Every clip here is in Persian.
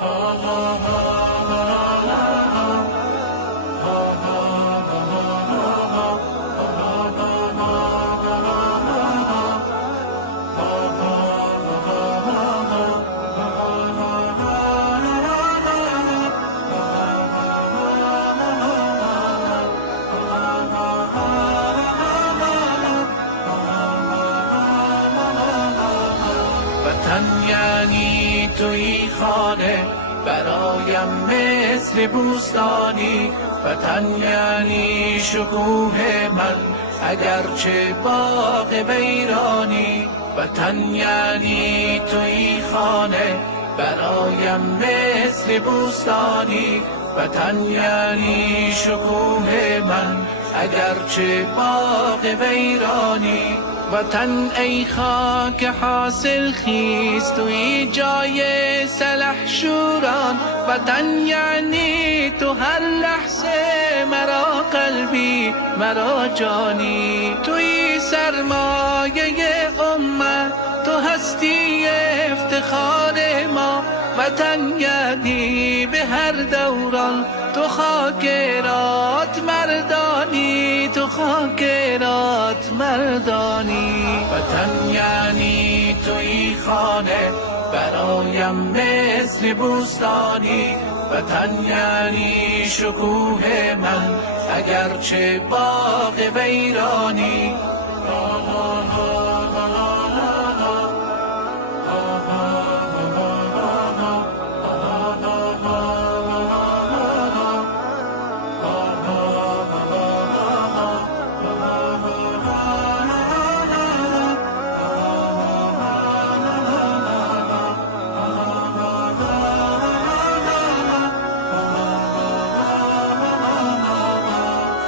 وطن یعنی توی خانه برایم مثل بوستانی، وطن یعنی شکوه من اگرچه باغ ویرانی، وطن یعنی توی خانه برایم مثل بوستانی، وطن یعنی شکوه من اگرچه باغ ویرانی. وطن ای خاک حاصل خیز توی جای سلحشوران، وطن یعنی تو هر لحظه مرا قلبی مرا جانی، توی سرمایه امت تو هستی افتخار ما، وطن یعنی به هر دوران تو خاکرات مردانی، تو خاکرات مردانی. وطن یعنی توی خانه برایم مثل بوستانی، وطن یعنی شکوه من اگرچه باغ ویرانی.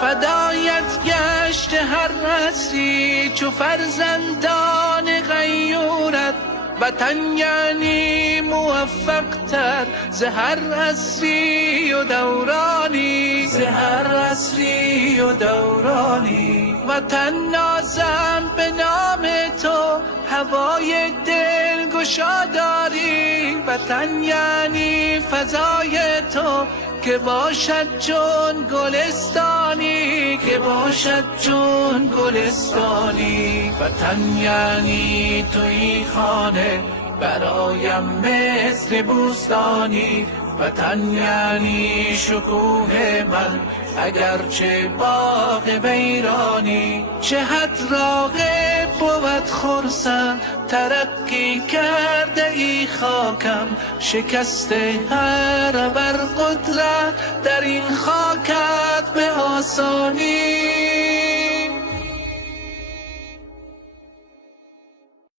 فدایت گشت هر عصری چو فرزندان غیورت، وطن یعنی موفق تر ز هر عصری و دورانی، ز هر عصری و دورانی. وطن نازم به نام تو هوای دل گشاداری، وطن یعنی فضای تو که باشد چون گلستانی، که باشد چون گلستانی. وطن یعنی توی خانه برایم مثل بوستانی، وطن یعنی شکوه من اگرچه باغ ویرانی. چه حد راغب بود خرسند ترقی کرده ای خاکم، شکسته هر بر قدرت در این خاکت به آسانی،